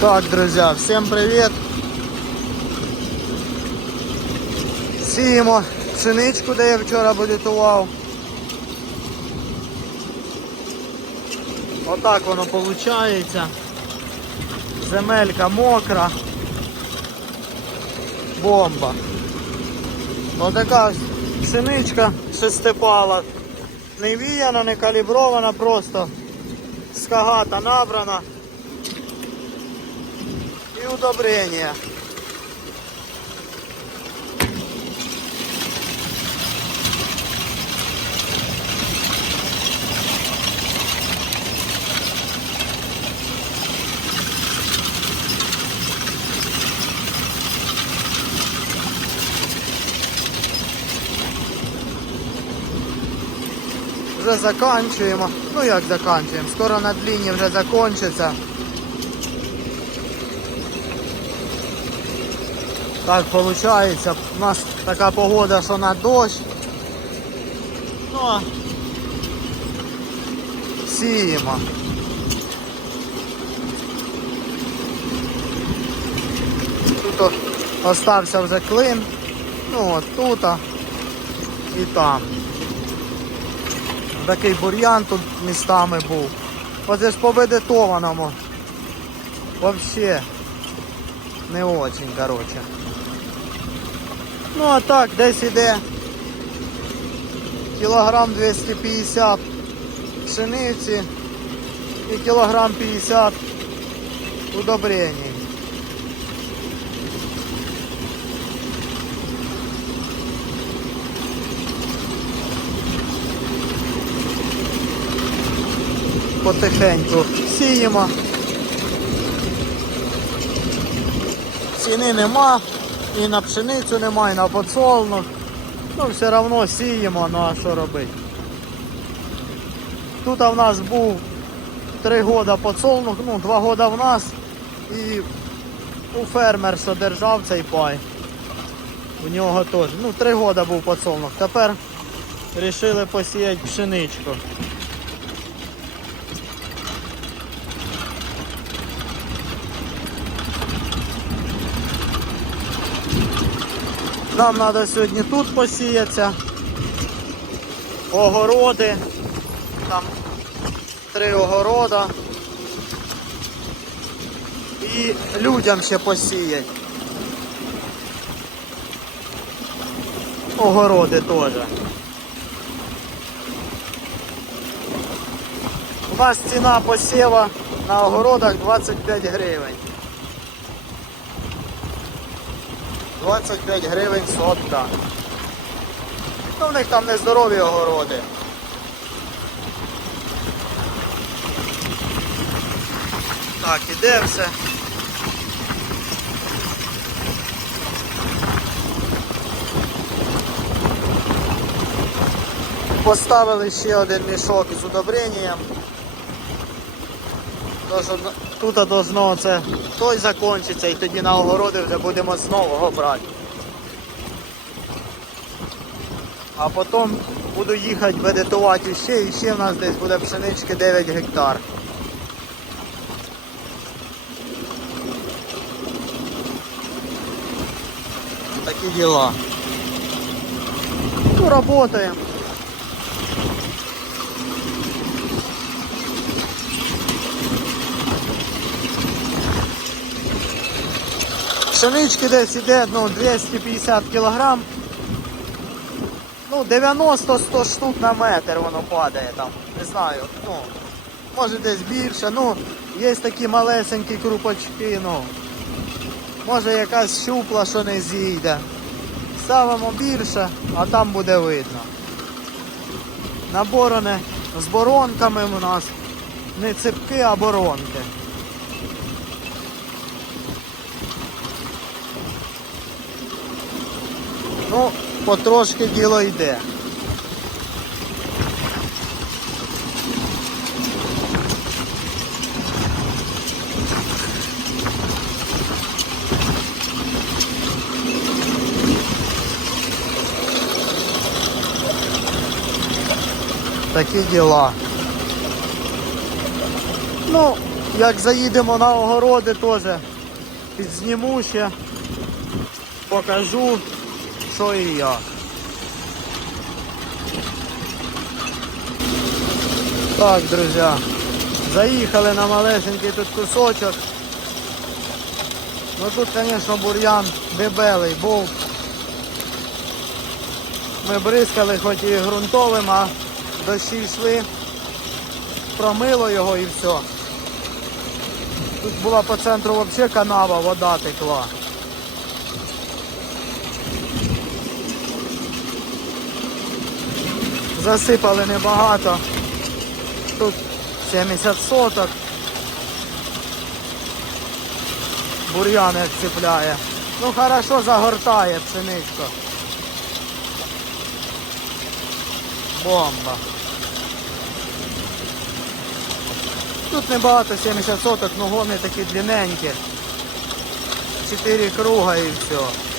Так, друзья, всем привет! Сіємо пшеничку, де я вчора будетував. Отак воно виходить. Земелька мокра. Бомба. Отака пшеничка шестипала. Не віяна, не калібрована, просто з набрана. І удобрення. Вже заканчуємо. Ну як заканчуємо? Скоро на длінні вже закончиться. Так виходить. У нас така погода, що на дощ. Ну сіємо. Тут остався вже клин. Ну от тут і там. Такий бур'ян тут містами був. Оце ж по ведетованому. Вообще не очень, короче. Ну а так, десь іде кілограм 250 пшениці і кілограм 50 удобрений. Потихеньку сіємо. Ціни нема, і на пшеницю нема, і на подсолнух. Ну, все одно сіємо, ну а що робити. Тут в нас був 3 роки подсолнух, ну 2 роки в нас і у фермер, що держав цей пай. У нього теж. Ну, 3 роки був подсолнух. Тепер вирішили посіяти пшеничку. Нам треба сьогодні тут посіятися. Огороди. Там три огорода. І людям ще посіять. Огороди теж. У нас ціна посіва на огородах 25 гривень. 25 гривень сотка. Ну, в них там нездорові огороди. Так, іде все. Поставили ще один мішок з удобренням. Тож тут должно це той закінчиться і тоді на огороди вже будемо з нового брати. А потім буду їхати ведетувати ще і ще в нас десь буде пшенички 9 гектар. Такі діла. Ну, работаем. Пшенички десь іде ну, 250 кілограм. Ну, 90-100 штук на метр воно падає там. Не знаю. Ну, може десь більше. Ну, є такі малесенькі крупочки, ну. Може якась щупла, що не зійде. Ставимо більше, а там буде видно. На борони з боронками у нас не ципки, а боронки. Ну, потрошки діло йде. Такі діла. Ну, Як заїдемо на огороди теж підзніму ще, покажу, що і. Так, друзі, заїхали на малесенький тут кусочок. Ну тут, звісно, бур'ян дебелий був. Ми бризкали хоч і ґрунтовим, а дощі йшли, промило його і все. Тут була по центру взагалі канава, вода текла. Засипали небагато. Тут 70 соток. Бур'ян як цепляє. Ну хорошо загортає пшеничко. Бомба. Тут небагато, 70 соток, ну гони такі длинненькі. Чотири круга і все.